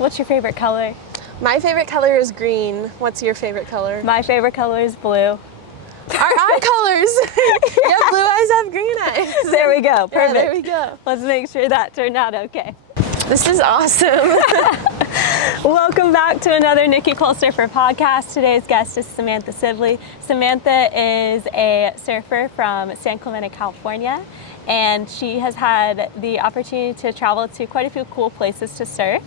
What's your favorite color? My favorite color is green. What's your favorite color? My favorite color is blue. Our eye colors. Yeah, blue eyes have green eyes. There we go. Perfect. Yeah, there we go. Let's make sure that turned out okay. This is awesome. Welcome back to another Nikki Cole Surfer podcast. Today's guest is Samantha Sibley. Samantha is a surfer from San Clemente, California, and she has had the opportunity to travel to quite a few cool places to surf.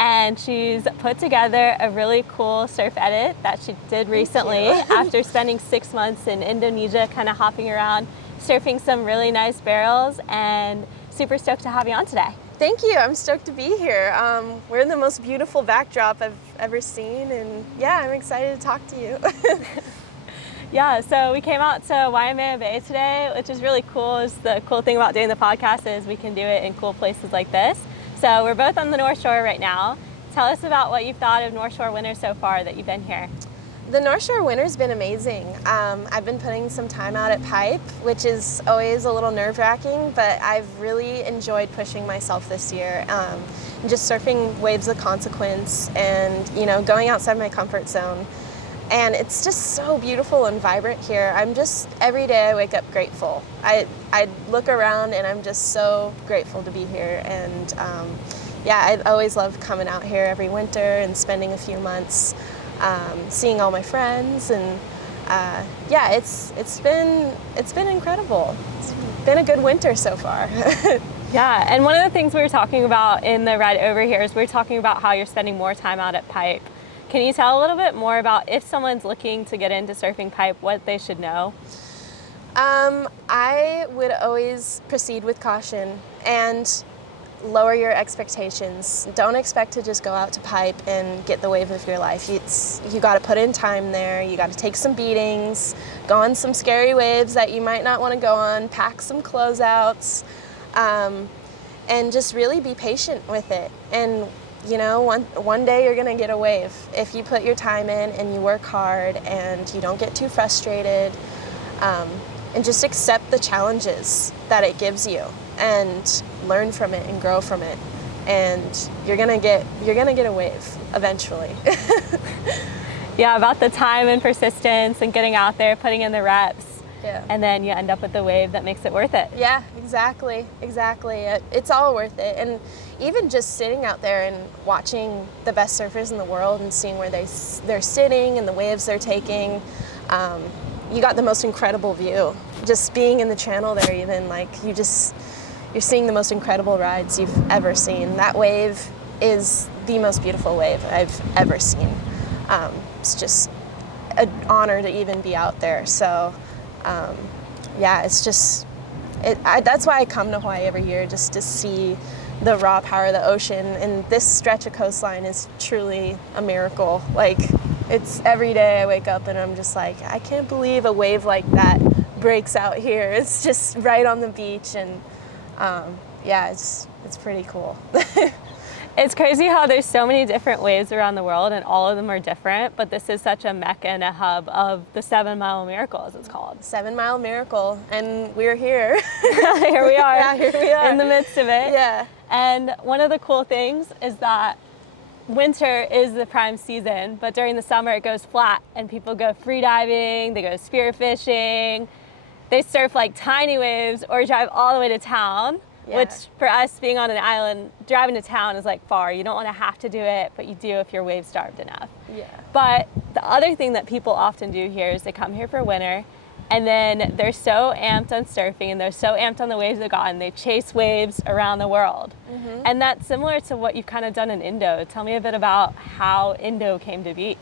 And she's put together a really cool surf edit that she did recently after spending 6 months in Indonesia, kind of hopping around, surfing some really nice barrels, and super stoked to have you on today. Thank you. I'm stoked to be here. We're in the most beautiful backdrop I've ever seen, and yeah, I'm excited to talk to you. Yeah, so we came out to Waimea Bay today, which is really cool. The cool thing about doing the podcast is we can do it in cool places like this. So we're both on the North Shore right now. Tell us about what you've thought of North Shore winter so far that you've been here. The North Shore winter's been amazing. I've been putting some time out at Pipe, which is always a little nerve-wracking, but I've really enjoyed pushing myself this year. Just surfing waves of consequence and, going outside my comfort zone. And it's just so beautiful and vibrant here. Every day I wake up grateful. I look around and I'm just so grateful to be here. And I always love coming out here every winter and spending a few months seeing all my friends. And it's been incredible. It's been a good winter so far. Yeah, and one of the things we were talking about in the ride over here is we were talking about how you're spending more time out at Pipe. Can you tell a little bit more about if someone's looking to get into surfing Pipe, what they should know? I would always proceed with caution and lower your expectations. Don't expect to just go out to Pipe and get the wave of your life. You got to put in time there. You got to take some beatings, go on some scary waves that you might not want to go on, pack some closeouts, and just really be patient with it. And one day you're gonna get a wave if you put your time in and you work hard and you don't get too frustrated, and just accept the challenges that it gives you and learn from it and grow from it, and you're gonna get a wave eventually. Yeah, about the time and persistence and getting out there, putting in the reps. Yeah. And then you end up with the wave that makes it worth it. Yeah, exactly. It's all worth it. And even just sitting out there and watching the best surfers in the world and seeing where they're sitting and the waves they're taking, you got the most incredible view. Just being in the channel there, even you're seeing the most incredible rides you've ever seen. That wave is the most beautiful wave I've ever seen. It's just an honor to even be out there. So. That's why I come to Hawaii every year, just to see the raw power of the ocean. And this stretch of coastline is truly a miracle. It's every day I wake up and I'm just like, I can't believe a wave like that breaks out here. It's just right on the beach, and it's pretty cool. It's crazy how there's so many different waves around the world and all of them are different, but this is such a mecca and a hub of the 7 Mile Miracle, as it's called. 7 Mile Miracle, and we're here. Here we are. Yeah, here we are. In the midst of it. Yeah. And one of the cool things is that winter is the prime season, but during the summer it goes flat and people go free diving, they go spearfishing, they surf tiny waves or drive all the way to town. Yeah. Which for us being on an island, driving to town is far. You don't want to have to do it, but you do if you're wave starved enough. Yeah. But the other thing that people often do here is they come here for winter and then they're so amped on surfing and they're so amped on the waves they've gotten, they chase waves around the world. Mm-hmm. And that's similar to what you've kind of done in Indo. Tell me a bit about how Indo came to be.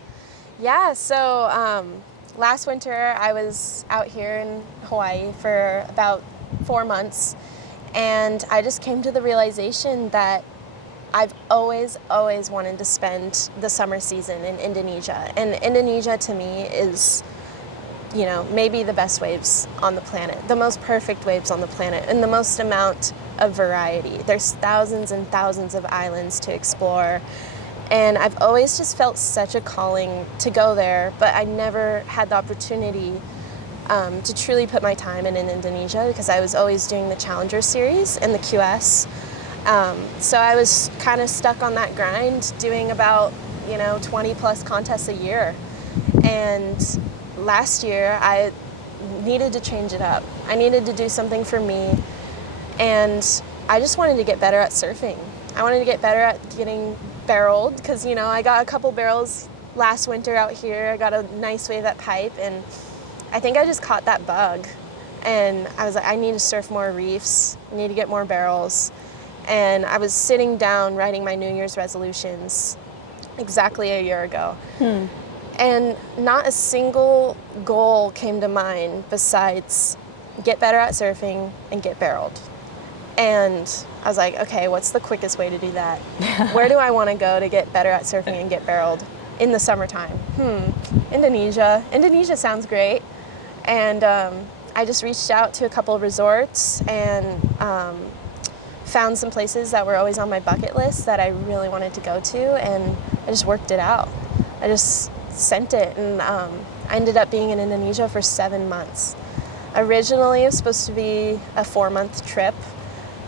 Yeah, so last winter I was out here in Hawaii for about 4 months. And I just came to the realization that I've always wanted to spend the summer season in Indonesia. And Indonesia to me is, maybe the best waves on the planet, the most perfect waves on the planet, and the most amount of variety. There's thousands and thousands of islands to explore. And I've always just felt such a calling to go there, but I never had the opportunity to truly put my time in Indonesia because I was always doing the Challenger series and the QS. So I was kind of stuck on that grind, doing about 20 plus contests a year. And last year I needed to change it up. I needed to do something for me, and I just wanted to get better at surfing. I wanted to get better at getting barreled, because I got a couple barrels last winter out here. I got a nice wave at Pipe, and I think I just caught that bug. And I was like, I need to surf more reefs. I need to get more barrels. And I was sitting down writing my New Year's resolutions exactly a year ago. And not a single goal came to mind besides get better at surfing and get barreled. And I was like, okay, what's the quickest way to do that? Where do I want to go to get better at surfing and get barreled in the summertime? Indonesia. Indonesia sounds great. And I just reached out to a couple of resorts and found some places that were always on my bucket list that I really wanted to go to, and I just worked it out. I just sent it, and I ended up being in Indonesia for 7 months. Originally, it was supposed to be a 4-month trip,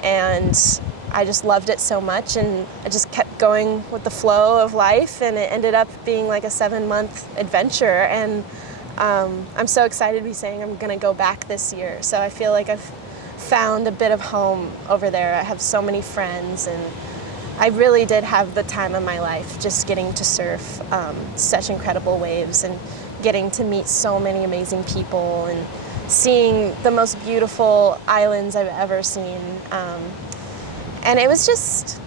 and I just loved it so much, and I just kept going with the flow of life, and it ended up being like a 7-month adventure. And I'm so excited to be saying I'm going to go back this year. So I feel like I've found a bit of home over there. I have so many friends, and I really did have the time of my life just getting to surf such incredible waves and getting to meet so many amazing people and seeing the most beautiful islands I've ever seen. And it was just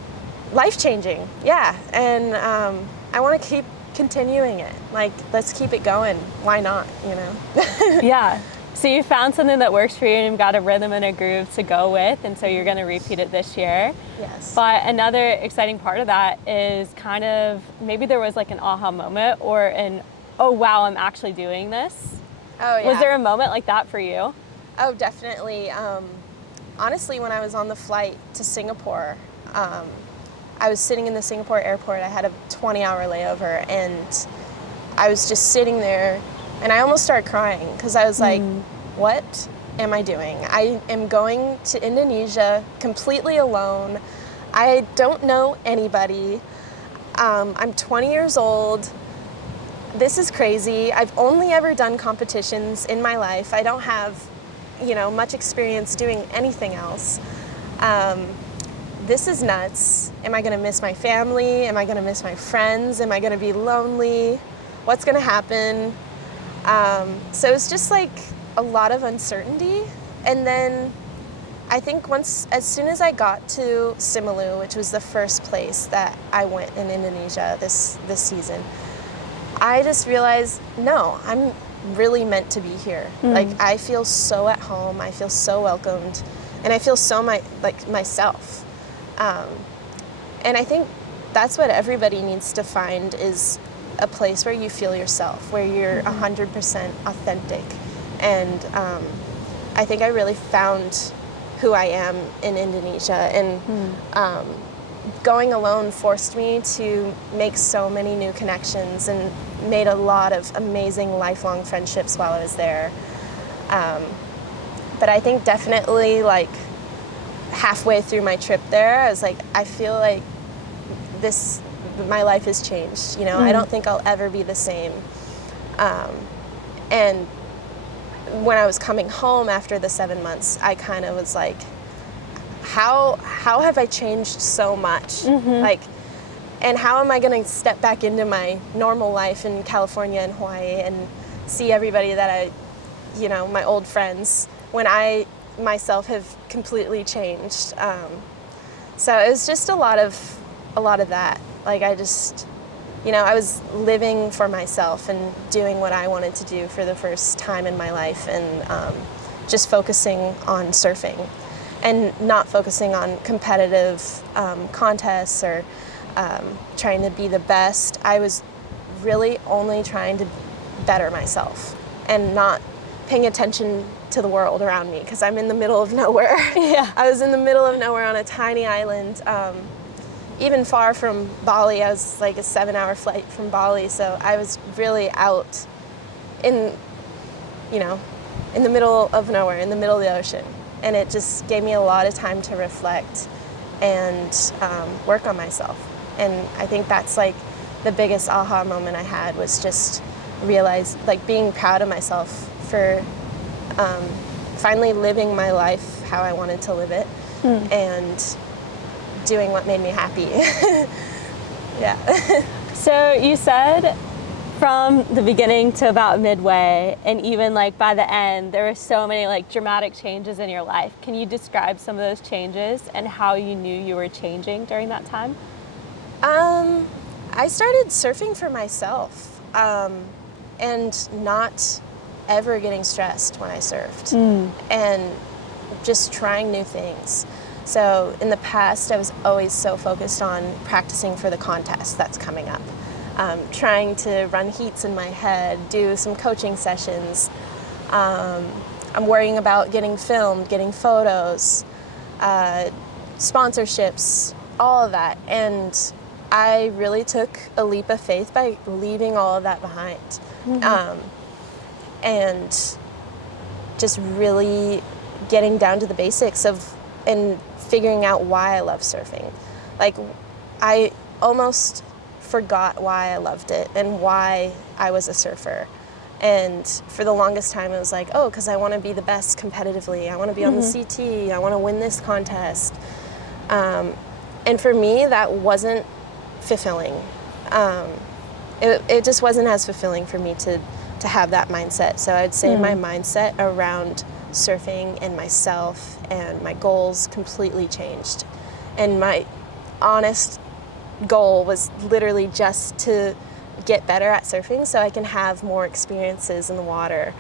life-changing, yeah. And I want to keep continuing it. Like, let's keep it going. Why not, Yeah. So you found something that works for you, and you've got a rhythm and a groove to go with, and so you're going to repeat it this year. Yes. But another exciting part of that is kind of maybe there was like an aha moment or an, oh wow, I'm actually doing this. Oh, yeah. Was there a moment like that for you? Oh, definitely. Honestly, when I was on the flight to Singapore, I was sitting in the Singapore airport. I had a 20-hour layover, and I was just sitting there, and I almost started crying because I was like, what am I doing? I am going to Indonesia completely alone. I don't know anybody. I'm 20 years old. This is crazy. I've only ever done competitions in my life. I don't have, much experience doing anything else. This is nuts. Am I going to miss my family? Am I going to miss my friends? Am I going to be lonely? What's going to happen? So it's just like a lot of uncertainty. And then I think as soon as I got to Simalu, which was the first place that I went in Indonesia this season, I just realized, no, I'm really meant to be here. Like, I feel so at home. I feel so welcomed, and I feel so myself. And I think that's what everybody needs to find, is a place where you feel yourself, where you're 100% authentic. And I think I really found who I am in Indonesia. And going alone forced me to make so many new connections and made a lot of amazing lifelong friendships while I was there. But I think definitely, like, halfway through my trip there, I was like, I feel like my life has changed. I don't think I'll ever be the same. And when I was coming home after the 7 months, I kind of was like, how have I changed so much? Like, and how am I going to step back into my normal life in California and Hawaii and see everybody that my old friends, when I myself have completely changed. So it was just a lot of that. Like, I just, I was living for myself and doing what I wanted to do for the first time in my life, and just focusing on surfing and not focusing on competitive contests or trying to be the best. I was really only trying to better myself and not paying attention to the world around me, because I'm in the middle of nowhere. Yeah. I was in the middle of nowhere on a tiny island, even far from Bali. I was like a 7-hour flight from Bali, so I was really out in the middle of nowhere, in the middle of the ocean. And it just gave me a lot of time to reflect and work on myself. And I think that's like the biggest aha moment I had, was just like being proud of myself for finally living my life how I wanted to live it, and doing what made me happy. Yeah. So you said from the beginning to about midway, and even like by the end, there were so many like dramatic changes in your life. Can you describe some of those changes and how you knew you were changing during that time? I started surfing for myself, and not ever getting stressed when I surfed, and just trying new things. So in the past, I was always so focused on practicing for the contest that's coming up, trying to run heats in my head, do some coaching sessions. I'm worrying about getting filmed, getting photos, sponsorships, all of that. And I really took a leap of faith by leaving all of that behind. And just really getting down to the basics and figuring out why I love surfing. Like, I almost forgot why I loved it and why I was a surfer. And for the longest time, it was like, oh, because I want to be the best competitively. I want to be on the CT. I want to win this contest. And for me, that wasn't fulfilling. It just wasn't as fulfilling for me to have that mindset. So I'd say my mindset around surfing and myself and my goals completely changed. And my honest goal was literally just to get better at surfing so I can have more experiences in the water.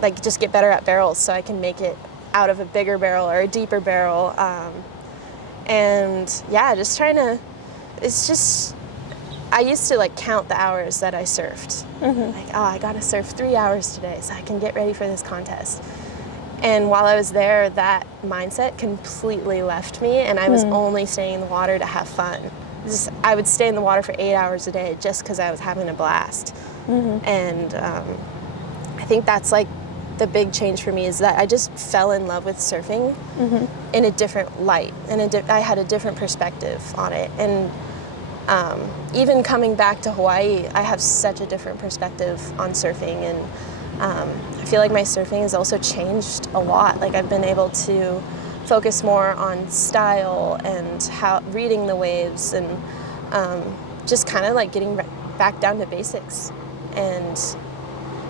Like just get better at barrels so I can make it out of a bigger barrel or a deeper barrel. And yeah, just trying to, I used to like count the hours that I surfed. Like, oh, I gotta surf 3 hours today so I can get ready for this contest. And while I was there, that mindset completely left me, and I was only staying in the water to have fun. I would stay in the water for 8 hours a day just because I was having a blast. And I think that's like the big change for me, is that I just fell in love with surfing in a different light, and I had a different perspective on it. And even coming back to Hawaii, I have such a different perspective on surfing, and I feel like my surfing has also changed a lot. Like, I've been able to focus more on style and how reading the waves, and just kind of like getting back down to basics and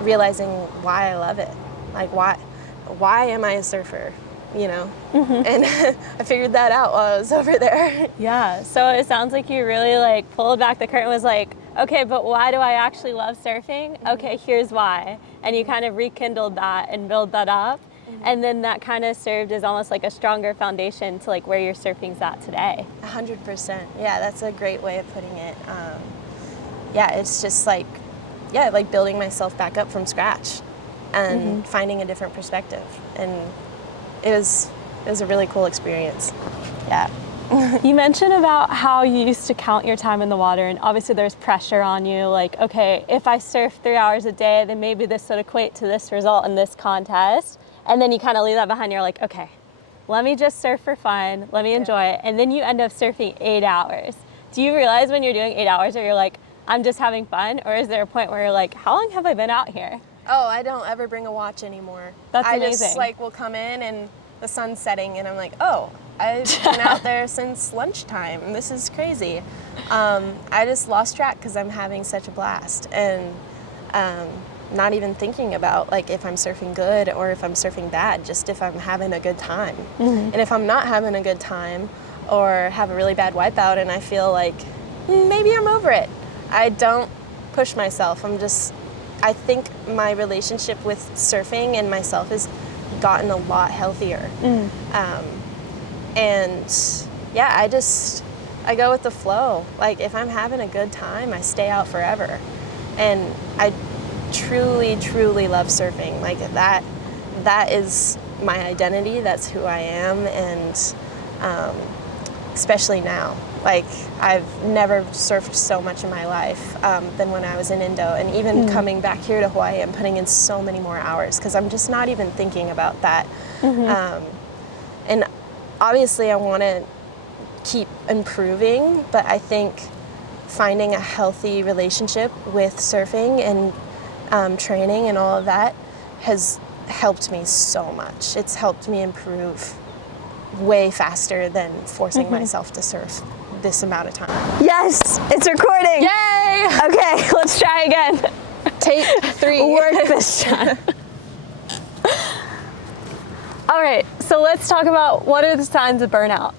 realizing why I love it. Like, why am I a surfer? You know? And I figured that out while I was over there. Yeah, so it sounds like you really like pulled back the curtain, was like, okay, but why do I actually love surfing? Okay, here's why. And you kind of rekindled that and build that up. And then that kind of served as almost like a stronger foundation to like where your surfing's at today. 100%. Yeah, that's a great way of putting it. Yeah, it's just like, yeah, like building myself back up from scratch and finding a different perspective. And it was a really cool experience. Yeah. You mentioned about how you used to count your time in the water, and obviously there's pressure on you, like, okay, if I surf 3 hours a day, then maybe this would equate to this result in this contest. And then you kind of leave that behind. You're like, okay, let me just surf for fun, let me enjoy it. And then you end up surfing 8 hours. Do you realize when you're doing 8 hours that you're like, I'm just having fun? Or is there a point where you're like, how long have I been out here? Oh, I don't ever bring a watch anymore. That's I amazing. just like will come in and the sun's setting and I'm like, oh, I've been out there since lunchtime. This is crazy. I just lost track because I'm having such a blast, and not even thinking about like if I'm surfing good or if I'm surfing bad, just if I'm having a good time. And if I'm not having a good time or have a really bad wipeout and I feel like maybe I'm over it, I don't push myself. I think my relationship with surfing and myself has gotten a lot healthier. And yeah, I go with the flow. Like, if I'm having a good time, I stay out forever. And I truly, truly love surfing. Like, that is my identity. That's who I am. And especially now. Like, I've never surfed so much in my life than when I was in Indo. And even coming back here to Hawaii, I'm putting in so many more hours because I'm just not even thinking about that. And obviously I want to keep improving, but I think finding a healthy relationship with surfing and training and all of that has helped me so much. It's helped me improve way faster than forcing myself to surf this amount of time. Yes, it's recording. Yay! Okay, let's try again. Take 3. Work this time. All right, so let's talk about what are the signs of burnout?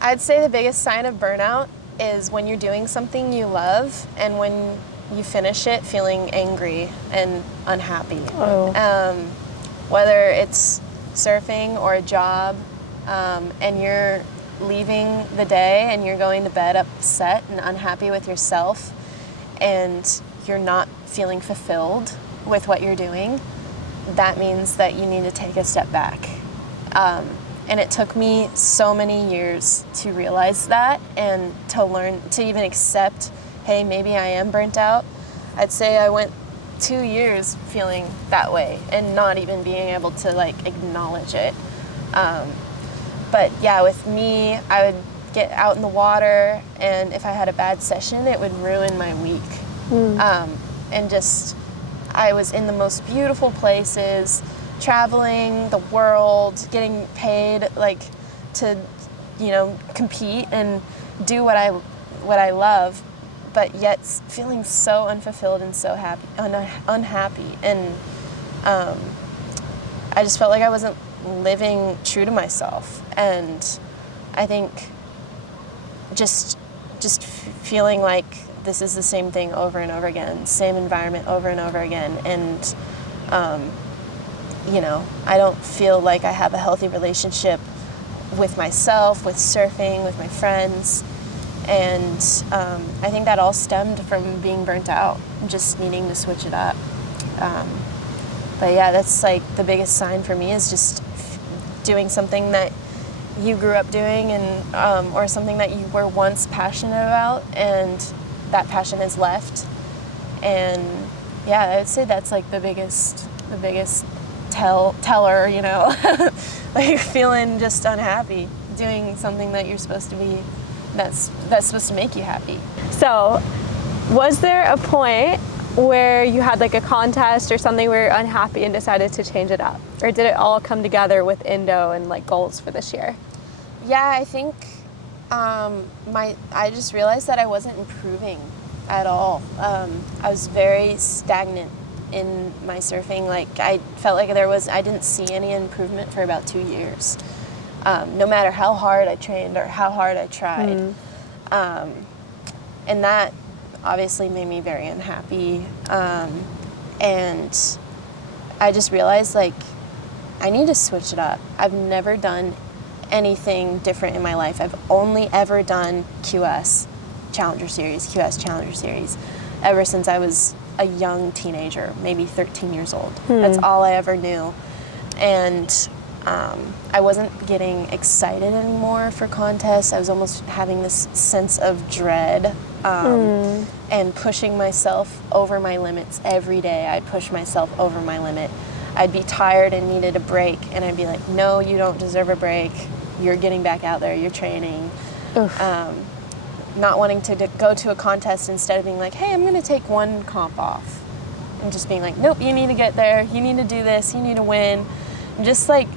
I'd say the biggest sign of burnout is when you're doing something you love and when you finish it feeling angry and unhappy. Whether it's surfing or a job, and you're leaving the day and you're going to bed upset and unhappy with yourself and you're not feeling fulfilled with what you're doing, that means that you need to take a step back. And it took me so many years to realize that and to learn to even accept, hey, maybe I am burnt out. I'd say I went 2 years feeling that way and not even being able to like acknowledge it. But yeah, with me, I would get out in the water, and if I had a bad session, it would ruin my week. And just, I was in the most beautiful places, traveling the world, getting paid like to, compete and do what I love, but yet feeling so unfulfilled and so unhappy. And I just felt like I wasn't living true to myself. And I think just feeling like this is the same thing over and over again, same environment over and over again. And, I don't feel like I have a healthy relationship with myself, with surfing, with my friends. And I think that all stemmed from being burnt out, just needing to switch it up. But yeah, that's like the biggest sign for me is just doing something that you grew up doing and or something that you were once passionate about and that passion has left. And yeah, I would say that's like the biggest teller, like feeling just unhappy, doing something that you're supposed to be, that's supposed to make you happy. So, was there a point where you had like a contest or something where you're unhappy and decided to change it up? Or did it all come together with Indo and like goals for this year? Yeah, I think I just realized that I wasn't improving at all. I was very stagnant in my surfing. Like I felt like I didn't see any improvement for about 2 years. No matter how hard I trained or how hard I tried. And that obviously made me very unhappy. And I just realized like I need to switch it up. I've never done anything different in my life. I've only ever done QS Challenger Series ever since I was a young teenager, maybe 13 years old. That's all I ever knew. And I wasn't getting excited anymore for contests. I was almost having this sense of dread and pushing myself over my limits every day. I'd push myself over my limit. I'd be tired and needed a break, and I'd be like, no, you don't deserve a break. You're getting back out there. You're training. Not wanting to go to a contest instead of being like, hey, I'm going to take one comp off. And just being like, nope, you need to get there. You need to do this. You need to win. And just like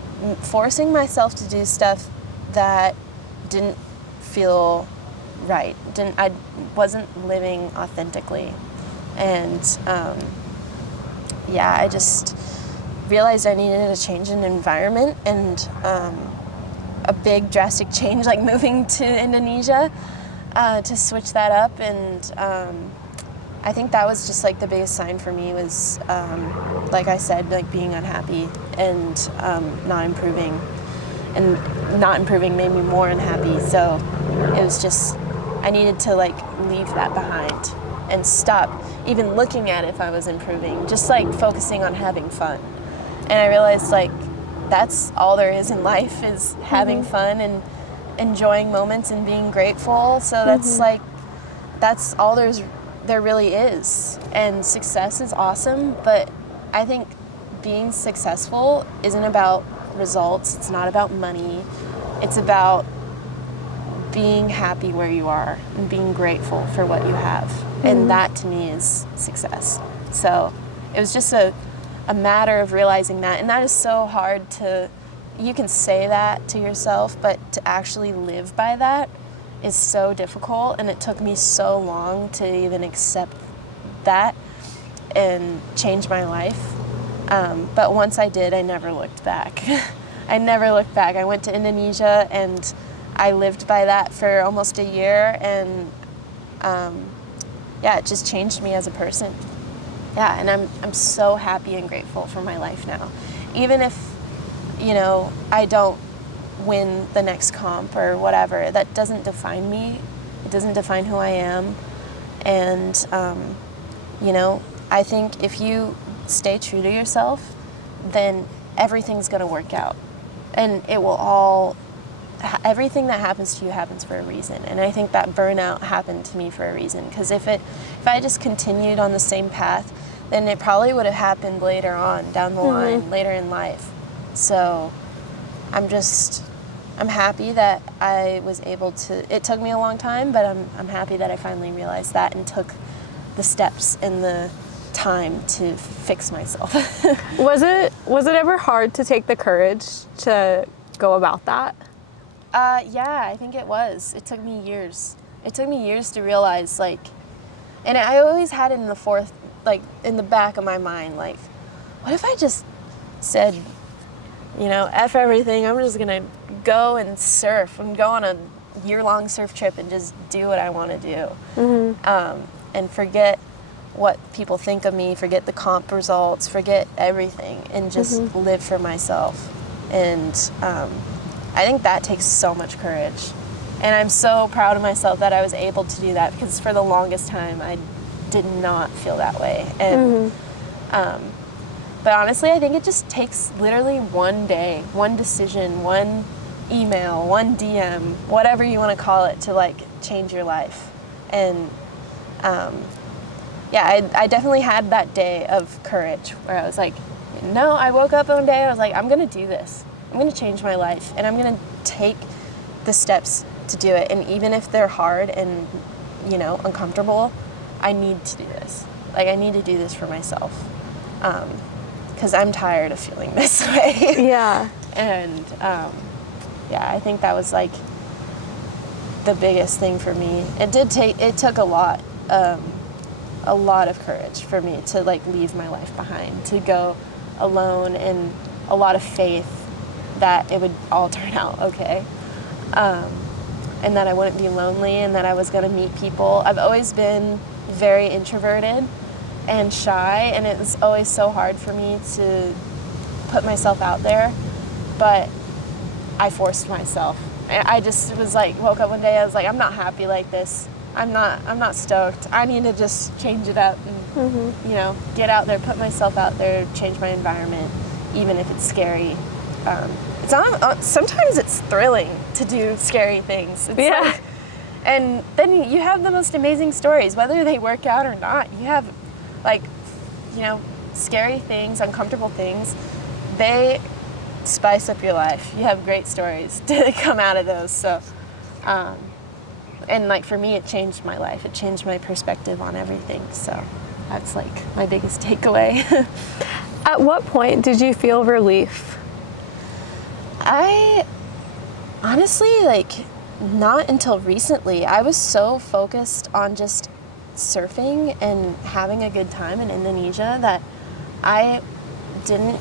forcing myself to do stuff that didn't feel right. I wasn't living authentically. And I just realized I needed a change in environment and a big drastic change, like moving to Indonesia to switch that up. And I think that was just like the biggest sign for me was, like I said, like being unhappy and not improving. And not improving made me more unhappy. So it was just, I needed to like leave that behind and stop even looking at if I was improving, just like focusing on having fun. And I realized like that's all there is in life is having fun and enjoying moments and being grateful. So that's like, that's all there really is. And success is awesome, but I think being successful isn't about results. It's not about money. It's about being happy where you are and being grateful for what you have. And that to me is success. So it was just a matter of realizing that. And that is so hard to, you can say that to yourself, but to actually live by that is so difficult. And it took me so long to even accept that and change my life. But once I did, I never looked back. I never looked back. I went to Indonesia and I lived by that for almost a year, and it just changed me as a person. Yeah, and I'm so happy and grateful for my life now. Even if, I don't win the next comp or whatever, that doesn't define me. It doesn't define who I am. And, I think if you stay true to yourself, then everything's going to work out. And it will all, everything that happens to you happens for a reason. And I think that burnout happened to me for a reason. Because if I just continued on the same path, then it probably would have happened later on, down the line, later in life. So I'm happy that I was able to, it took me a long time, but I'm happy that I finally realized that and took the steps and the time to fix myself. Was it ever hard to take the courage to go about that? Yeah, I think it was. It took me years. It took me years to realize, and I always had it in the back of my mind, what if I just said, F everything, I'm just gonna go and surf and go on a year-long surf trip and just do what I want to do. And forget what people think of me, forget the comp results, forget everything, and just live for myself. And I think that takes so much courage. And I'm so proud of myself that I was able to do that, because for the longest time I did not feel that way. And but honestly, I think it just takes literally one day, one decision, one email, one DM, whatever you want to call it, to change your life. And I definitely had that day of courage where I was I woke up one day and I was I'm going to do this. I'm going to change my life, and I'm going to take the steps to do it. And even if they're hard and, uncomfortable, I need to do this. I need to do this for myself. Because I'm tired of feeling this way. Yeah. And, I think that was the biggest thing for me. It took a lot of courage for me to leave my life behind, to go alone, and a lot of faith that it would all turn out okay. And that I wouldn't be lonely, and that I was going to meet people. I've always been very introverted and shy, and it was always so hard for me to put myself out there, but I forced myself. I just was woke up one day, I was I'm not happy like this. I'm not stoked. I need to just change it up and, get out there, put myself out there, change my environment, even if it's scary. Sometimes it's thrilling to do scary things. It's and then you have the most amazing stories, whether they work out or not. You have scary things, uncomfortable things. They spice up your life. You have great stories to come out of those. So, and for me, it changed my life. It changed my perspective on everything. So that's my biggest takeaway. At what point did you feel relief? I honestly, not until recently. I was so focused on just surfing and having a good time in Indonesia that I didn't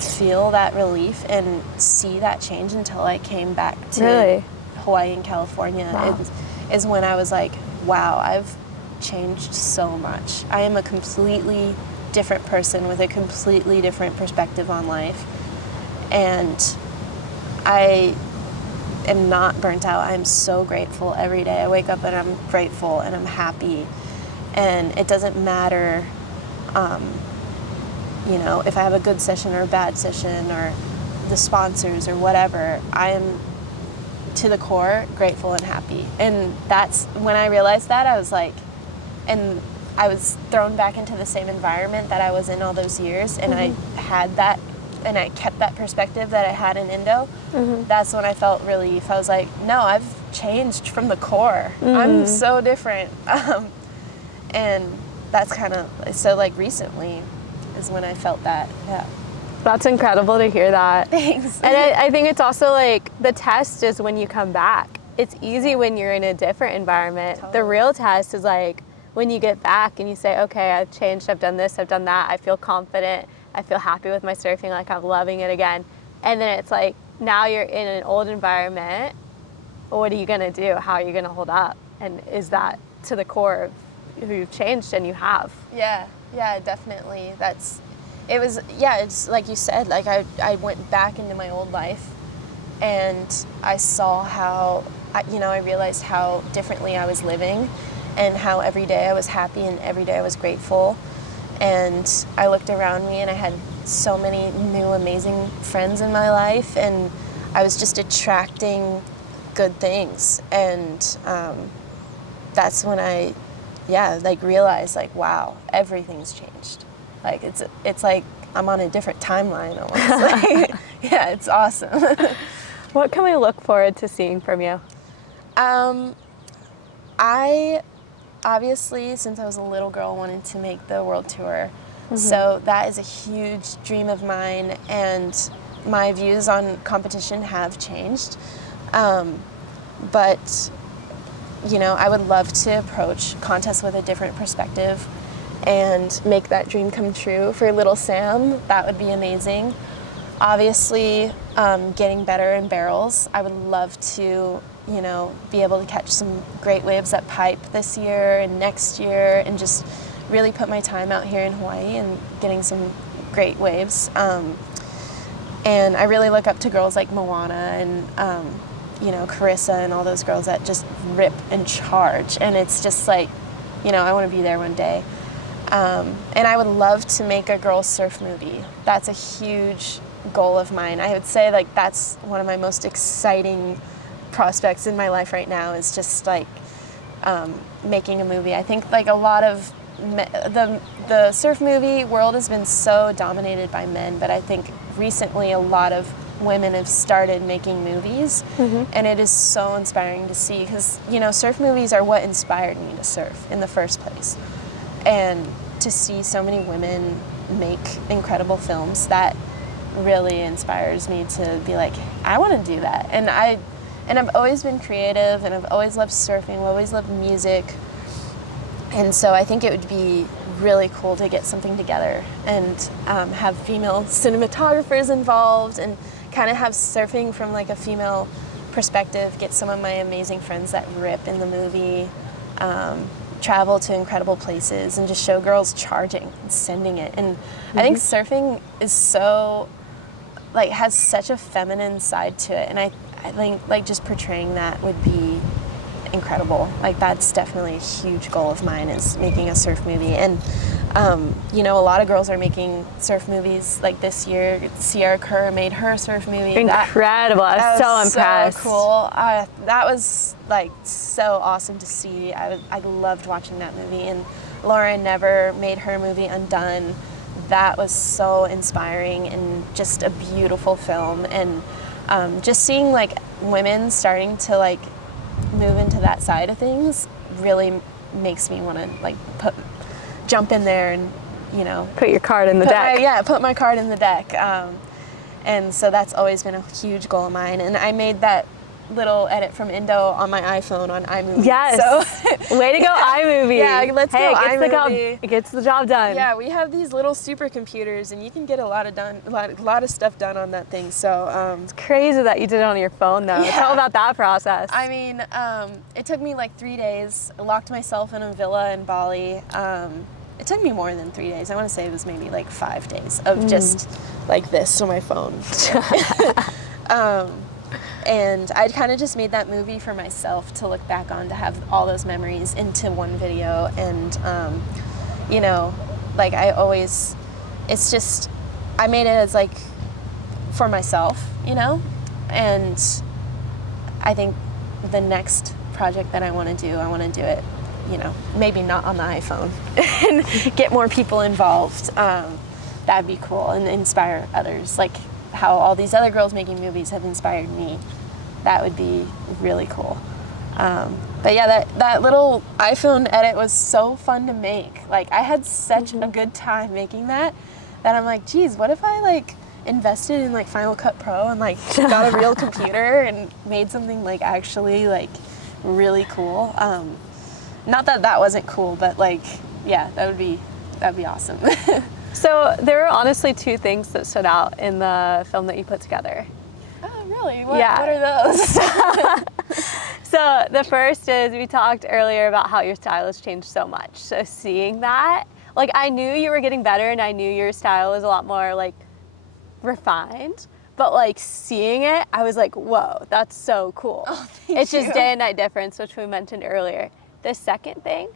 feel that relief and see that change until I came back to Hawaii and California. Wow. Is when I was wow, I've changed so much. I am a completely different person with a completely different perspective on life. And I am not burnt out. I'm so grateful every day. I wake up and I'm grateful and I'm happy. And it doesn't matter, if I have a good session or a bad session or the sponsors or whatever, I am to the core grateful and happy. And that's when I realized that, I was and I was thrown back into the same environment that I was in all those years, and I had that and I kept that perspective that I had in Indo, that's when I felt relief. I was like, no, I've changed from the core. I'm so different. And that's kind of, so like recently is when I felt that, yeah. That's incredible to hear that. Thanks. And I think it's also like the test is when you come back. It's easy when you're in a different environment. Totally. The real test is like when you get back and you say, okay, I've changed, I've done this, I've done that, I feel confident, I feel happy with my surfing, like I'm loving it again. And then it's like, now you're in an old environment, what are you gonna do? How are you gonna hold up? And is that to the core of who you've changed, and you have? Yeah, definitely. It's like you said, like I went back into my old life and I saw how, I realized how differently I was living and how every day I was happy and every day I was grateful. And I looked around me and I had so many new amazing friends in my life, and I was just attracting good things. And that's when I realized, like, wow, everything's changed. Like, it's like I'm on a different timeline almost. Like, yeah, it's awesome. What can we look forward to seeing from you? I obviously, since I was a little girl, wanted to make the world tour. So that is a huge dream of mine, and my views on competition have changed. But, I would love to approach contests with a different perspective and make that dream come true for little Sam. That would be amazing. Obviously, getting better in barrels. I would love to, be able to catch some great waves at Pipe this year and next year, and just really put my time out here in Hawaii and getting some great waves. And I really look up to girls like Moana and, Carissa and all those girls that just rip and charge. And it's just like, I want to be there one day. And I would love to make a girls surf movie. That's a huge goal of mine. I would say, like, that's one of my most exciting prospects in my life right now, is just like making a movie. I think like a lot of the surf movie world has been so dominated by men, but I think recently a lot of women have started making movies, and it is so inspiring to see, because surf movies are what inspired me to surf in the first place. And to see so many women make incredible films, that really inspires me to be like, I want to do that. And I've always been creative, and I've always loved surfing, I've always loved music. And so I think it would be really cool to get something together and have female cinematographers involved, and kind of have surfing from like a female perspective, get some of my amazing friends that rip in the movie, travel to incredible places, and just show girls charging and sending it. And I think surfing is so, like, has such a feminine side to it, and I think like just portraying that would be incredible. Like, that's definitely a huge goal of mine, is making a surf movie. And a lot of girls are making surf movies. Like this year, Sierra Kerr made her surf movie. Incredible. I was so impressed. So cool. That was like so awesome to see. I loved watching that movie. And Lauren Never made her movie Undone. That was so inspiring and just a beautiful film. And just seeing like women starting to like move into that side of things really makes me want to like jump in there and put your card in the deck. Put my card in the deck. And so that's always been a huge goal of mine. And I made that little edit from Indo on my iPhone on iMovie. Yes. So, way to go, iMovie. Yeah, let's go iMovie. It gets the job done. Yeah, we have these little supercomputers, and you can get a lot of stuff done on that thing. So it's crazy that you did it on your phone, though. Yeah. Tell about that process. I mean, it took me like 3 days. I locked myself in a villa in Bali. It took me more than 3 days. I want to say it was maybe like 5 days of just like this on my phone. And I kind of just made that movie for myself to look back on, to have all those memories into one video. And, like I always, it's just, I made it as like for myself, and I think the next project that I want to do it, maybe not on the iPhone and get more people involved. that'd be cool and inspire others, like how all these other girls making movies have inspired me. That would be really cool. But yeah, that little iPhone edit was so fun to make. Like, I had such a good time making that I'm like, geez, what if I like invested in like Final Cut Pro and like got a real computer and made something like actually like really cool. Not that that wasn't cool, but like, yeah, that'd be awesome. So there were honestly two things that stood out in the film that you put together. Oh, really? What Yeah. are those? So the first is, we talked earlier about how your style has changed so much. So seeing that, like, I knew you were getting better and I knew your style was a lot more like refined, but like seeing it, I was like, whoa, that's so cool. Oh, thank It's just you. day and night difference, which we mentioned earlier. The second thing,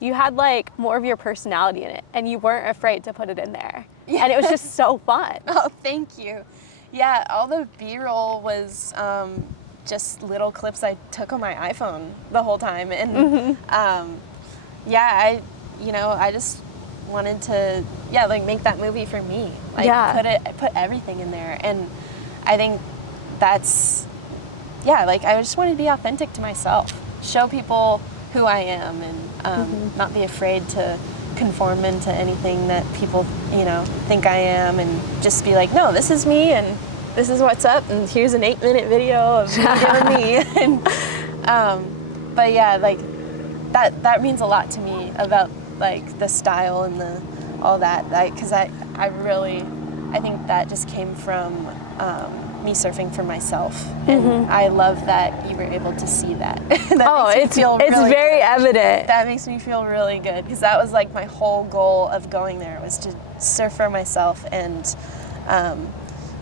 you had like more of your personality in it and you weren't afraid to put it in there. Yeah. And it was just so fun. Oh, thank you. Yeah, all the B-roll was just little clips I took on my iPhone the whole time. And yeah, I just wanted to, like make that movie for me. Like put everything in there. And I think that's, like I just wanted to be authentic to myself, show people who I am, and not be afraid to conform into anything that people, think I am, and just be like, no, this is me, and this is what's up, and here's an 8-minute video of me doing me. And, but yeah, like that means a lot to me about like the style and all that, because I think that just came from me surfing for myself, and I love that you were able to see that. It's really very good. evident. That makes me feel really good, because that was like my whole goal of going there, was to surf for myself and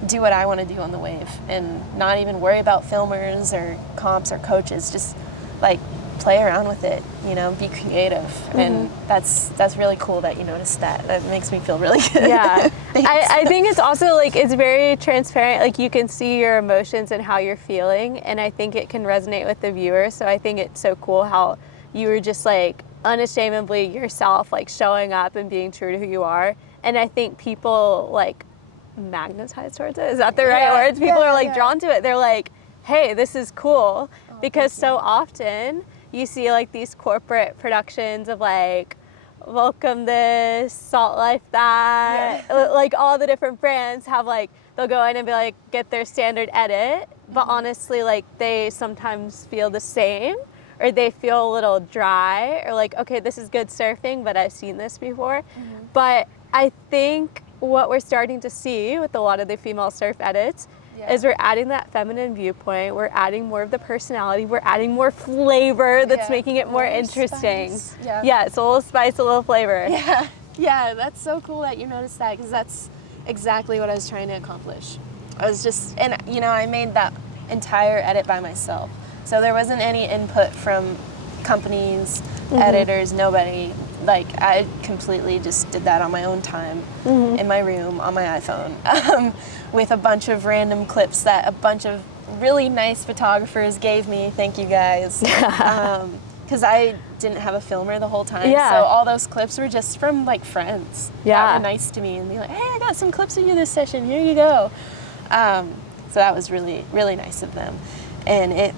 do what I want to do on the wave, and not even worry about filmers or comps or coaches. Just like play around with it, be creative. And that's really cool that you noticed that. That makes me feel really good. Yeah. I think it's also like, it's very transparent. Like, you can see your emotions and how you're feeling, and I think it can resonate with the viewer. So I think it's so cool how you were just like unashamedly yourself, like showing up and being true to who you are. And I think people like magnetize towards it. Is that the right words? People are like drawn to it. They're like, hey, this is cool. Because so often you see like these corporate productions of like, welcome this, Salt Life that, like all the different brands have like, they'll go in and be like, get their standard edit, but honestly, like they sometimes feel the same, or they feel a little dry, or like, okay, this is good surfing, but I've seen this before. But I think what we're starting to see with a lot of the female surf edits is we're adding that feminine viewpoint, we're adding more of the personality, we're adding more flavor that's making it more interesting. Spice. It's a little spice, a little flavor. Yeah, that's so cool that you noticed that, because that's exactly what I was trying to accomplish. I was just, and I made that entire edit by myself. So there wasn't any input from companies, editors, nobody. Like, I completely just did that on my own time, in my room, on my iPhone, with a bunch of random clips that a bunch of really nice photographers gave me. Thank you guys. Because I didn't have a filmer the whole time. So all those clips were just from like friends that were nice to me and be like, hey, I got some clips of you this session, here you go. So that was really, really nice of them. And it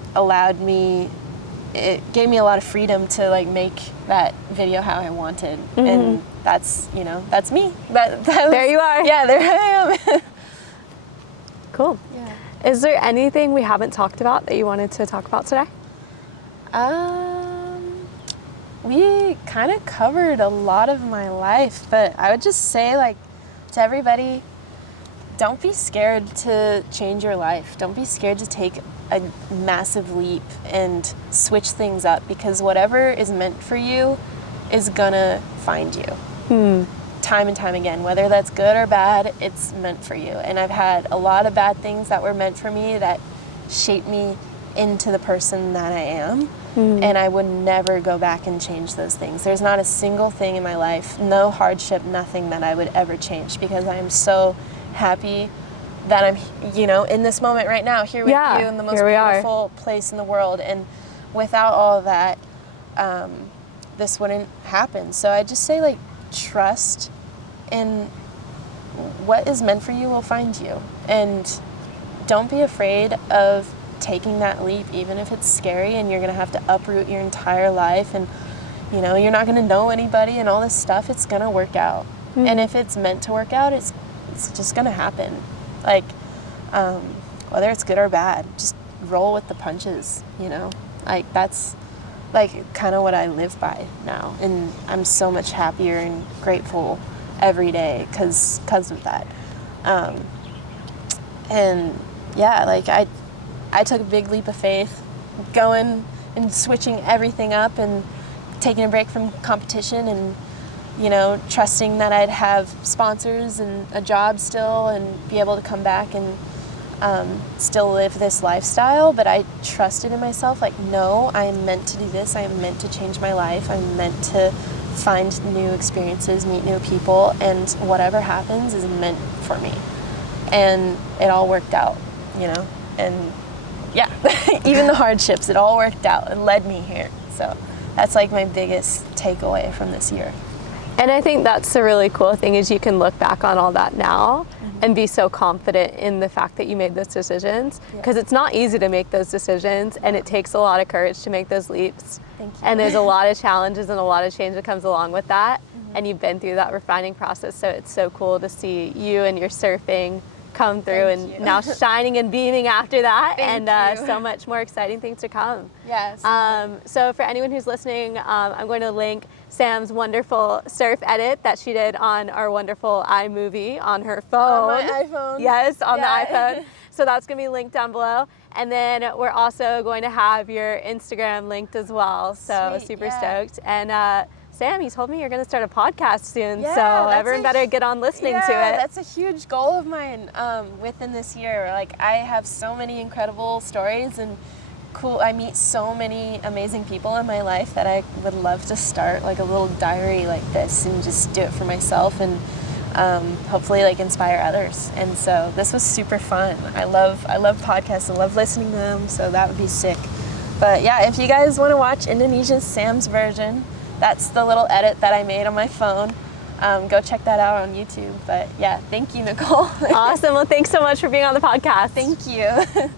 gave me a lot of freedom to like make that video how I wanted. And that's me. There you are. Yeah, there I am. Cool. Yeah. Is there anything we haven't talked about that you wanted to talk about today? We kind of covered a lot of my life, but I would just say, like, to everybody, don't be scared to change your life. Don't be scared to take a massive leap and switch things up, because whatever is meant for you is gonna find you. Time and time again, whether that's good or bad, it's meant for you. And I've had a lot of bad things that were meant for me that shaped me into the person that I am. And I would never go back and change those things. There's not a single thing in my life, no hardship, nothing that I would ever change, because I am so happy that I'm, in this moment right now, here with you in the most beautiful place in the world. And without all of that, this wouldn't happen. So I just say, like, trust in what is meant for you will find you. And don't be afraid of taking that leap, even if it's scary and you're going to have to uproot your entire life and, you know, you're not going to know anybody and all this stuff. It's going to work out. Mm-hmm. And if it's meant to work out, it's just going to happen. Like, whether it's good or bad, just roll with the punches, you know? Like, that's like kind of what I live by now. And I'm so much happier and grateful every day because of that. And yeah, like I took a big leap of faith going and switching everything up and taking a break from competition and, you know, trusting that I'd have sponsors and a job still and be able to come back and still live this lifestyle. But I trusted in myself, like, no, I am meant to do this. I am meant to change my life. I'm meant to find new experiences, meet new people, and whatever happens is meant for me. And it all worked out, you know? And yeah, even the hardships, it all worked out and led me here. So that's like my biggest takeaway from this year. And I think that's the really cool thing is you can look back on all that now and be so confident in the fact that you made those decisions, because it's not easy to make those decisions and it takes a lot of courage to make those leaps. Thank you. And there's a lot of challenges and a lot of change that comes along with that. And you've been through that refining process. So it's so cool to see you and your surfing come through and now shining and beaming after that. And so much more exciting things to come. Yes. So for anyone who's listening, I'm going to link Sam's wonderful surf edit that she did on our wonderful iMovie on her phone. On my iPhone. Yes, on the iPhone. So that's going to be linked down below. And then we're also going to have your Instagram linked as well. So Sweet, super stoked. And Sam, you told me you're going to start a podcast soon, Yeah, so everyone better get on listening to it. That's a huge goal of mine within this year. Like, I have so many incredible stories and I meet so many amazing people in my life that I would love to start like a little diary like this and just do it for myself and hopefully like inspire others. And so this was super fun. I love podcasts. I love listening to them, so that would be sick. But yeah, if you guys want to watch Indonesia's Sam's version, that's the little edit that I made on my phone. Go check that out on YouTube. But yeah, thank you, Nicole. Awesome. Well, thanks so much for being on the podcast. Thank you.